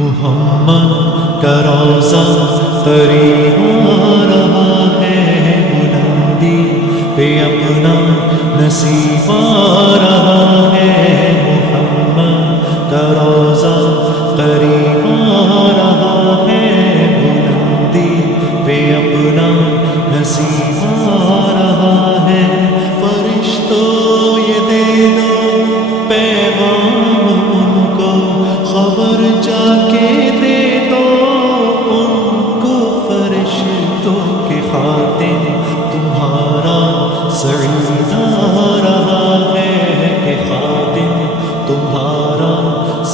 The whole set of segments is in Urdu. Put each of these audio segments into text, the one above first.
محمد کا روضہ قریب آ رہا ہے، بلندی پہ اپنا نصیب آ رہا ہے۔ محمد کا روضہ قریب آ رہا ہے، بلندی پہ اپنا نصیب آ رہا ہے۔ فرشتوں یہ دے دو پیغام ان کو، خبر جا کے دے دو ان کو، فرشتوں کے خاتم تمہارا سعید آ رہا ہے، کہ خاتم تمہارا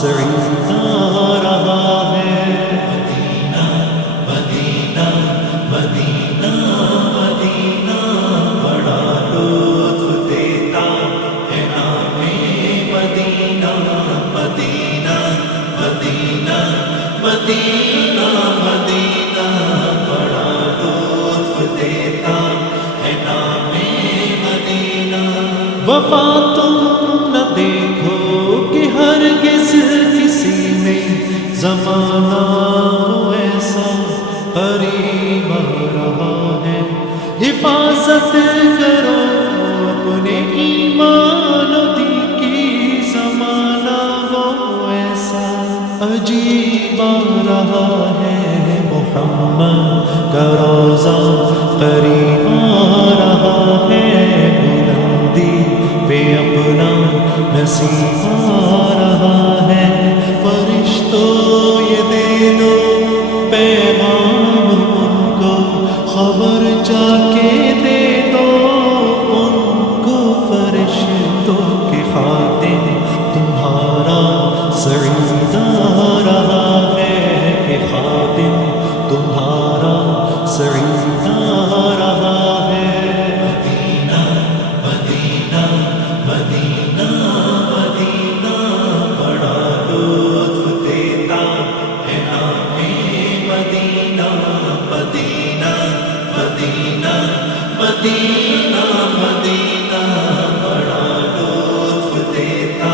سعید آ رہا ہے۔ مدینہ مدینہ مدینہ مدینہ بڑا لطف دیتا ہے نام مدینہ، مدینہ مدینہ مدینہ مدینہ بڑا لطف دیتا ہے نام مدینہ۔ وفا تم نہ دیکھو کہ ہرگز کسی میں زمانہ ایسا قریب آ رہا ہے۔ حفاظت کرو اپنے ایمان و دین کی، زمانہ وہ ایسا عجیب آ رہا ہے۔ محمد کا روضہ قریب آ رہا ہے، بلندی پہ اپنا نصیب آ رہا ہے۔ فرشتوں یہ دے دو پیغام ان کو، خبر جا کے دے دو ان کو، فرشتوں کے خاتم تمہارا سعید آ رہا ہے، کہ خاتم تمہارا سعید آ رہا ہے۔ مدینہ مدینہ مدینہ مدینہ بڑا لطف دیتا ہے نام مدینہ، مدینہ مدینہ مدینہ مدینہ بڑا لطف دیتا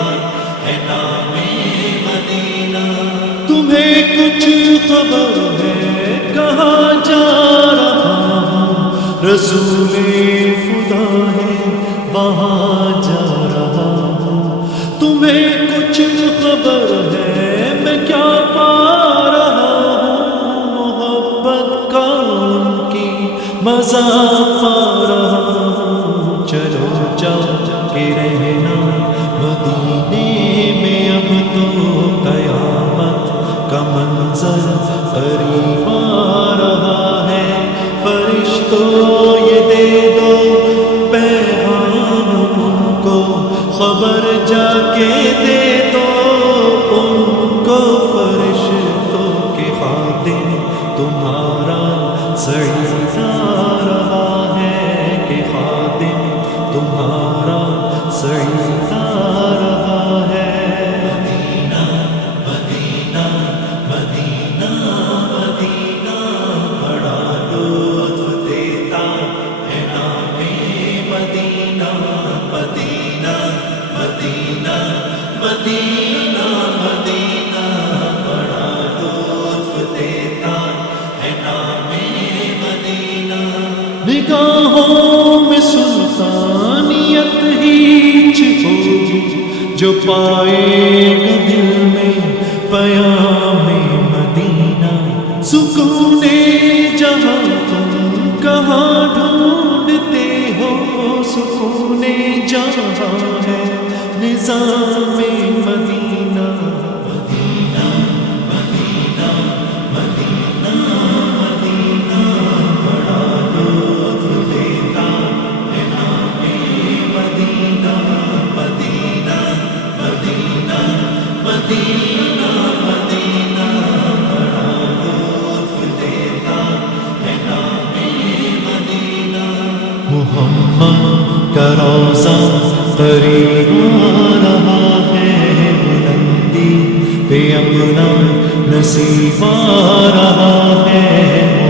ہے نام مدینہ۔ تمہیں کچھ خبر ہے کہاں جا رہا ہوں، رسول خدا ہے وہاں جا رہا ہوں۔ تمہیں کچھ خبر ہے میں کیا پا رہا ہوں، محبت کا ان کی مزہ پا رہا ہوں۔ چلو جا کے رہنا مدینے میں، اب تو قیامت کا منظر قریب آ رہا ہے۔ فرشتوں یہ دے دو پیغام ان کو، خبر جا کے دے دو ان کو، فرشتوں کے خاتم تمہارا سعید آ رہا ہے، کہ خاتم تمہارا سعید آ رہا ہے۔ مدینہ مدینہ مدینہ مدینہ بڑا لطف دیتا ہے نام مدینہ، مدینہ مدینہ مدینہ مدینہ بڑا لطف دیتا ہے نام مدینہ۔ نگاہوں میں سلطانیت ہی چھپو، جو پائے گا دل میں پیام مدینہ۔ سکون جہاں تم کہاں ڈھونڈتے ہو، سکون جہاں ہے نظام مدینہ۔ مدینہ مدینہ مدینہ مدینہ بڑا لطف دیتا ہے نام مدینہ، مدینہ مدینہ مدینہ مدینہ بڑا لطف دیتا ہے نام مدینہ۔ محمد کا روضہ قریب آ رہا ہے، بلندی پہ اپنا نصیب آ رہا ہے۔